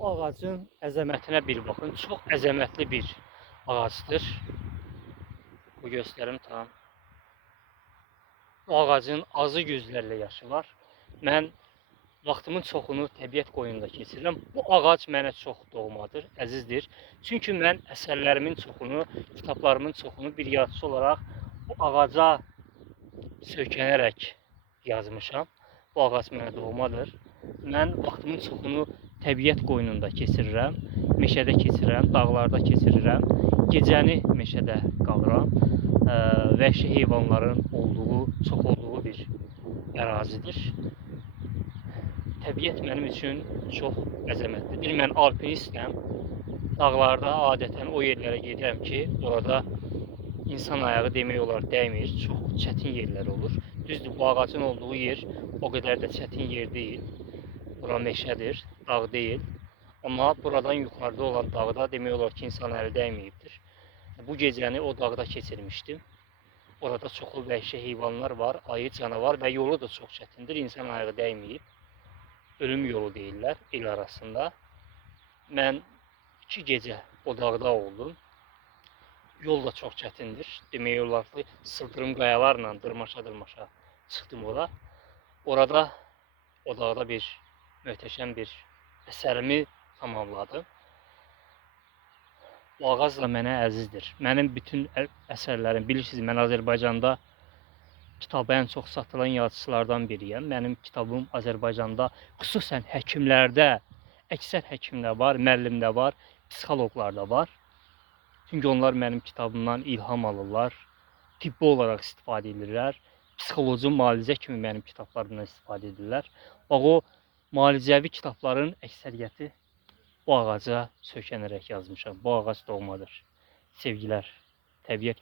Bu ağacın əzəmətinə bir baxın. Çox əzəmətli bir ağacdır. Bu göstərim tam. Bu ağacın azı yüzlərlə yaşı var. Mən vaxtımın çoxunu təbiət qoynunda keçirirəm. Bu ağac mənə çox doğmadır, əzizdir. Çünki mən əsərlərimin çoxunu, kitablarımın çoxunu bir yazıçı olaraq bu ağaca söykənərək yazmışam. Bu ağac mənə doğmadır. Mən vaxtımın çoxunu təbiət qoynunda keçirirəm, meşədə keçirirəm, dağlarda keçirirəm. Gecəni meşədə qalıram. Vəhşi heyvanların çox olduğu bir ərazidir. Təbiət mənim üçün çox əzəmətlidir. Mən alpinistəm. Dağlarda adətən o yerlərə gedirəm ki, orada insan ayağı demək olar dəymir. Çox çətin yerlər olur. Düzdür, bu ağacın olduğu yer o qədər də çətin yer deyil. Bura meşədir, dağ deyil. Amma buradan yuxarıda olan dağda demək olar ki, insan əli dəyməyibdir. Bu gecəni o dağda keçirmişdim. Orada çoxlu vəhşi heyvanlar var, ayı, canavar və yolu da çox çətindir. İnsan ayağı dəyməyib. Ölüm yolu deyirlər il arasında. Mən 2 gecə o dağda oldum. Yol da çox çətindir. Demək olar ki, sıldırım qayalarla dırmaşa-dırmaşa çıxdım ora. Orada o dağda möhtəşəm bir əsərimi tamamladım. Bu ağac da mənə əzizdir. Mənim bütün əsərlərim, bilirsiniz, mən Azərbaycanda kitabı ən çox satılan yazıçılardan biriyəm. Mənim kitabım Azərbaycanda xüsusən həkimlərdə, əksər həkimdə var, müəllimdə var, psixoloqlarda var. Çünki onlar mənim kitabımdan ilham alırlar, tibbi olaraq istifadə edirlər, psixoloji müalicə kimi mənim kitablarımdan istifadə edirlər. Bax, o müalicəvi kitabların əksəriyyəti bu ağaca söykənərək yazmışam. Bu ağac doğmadır. Sevgilər, təbiət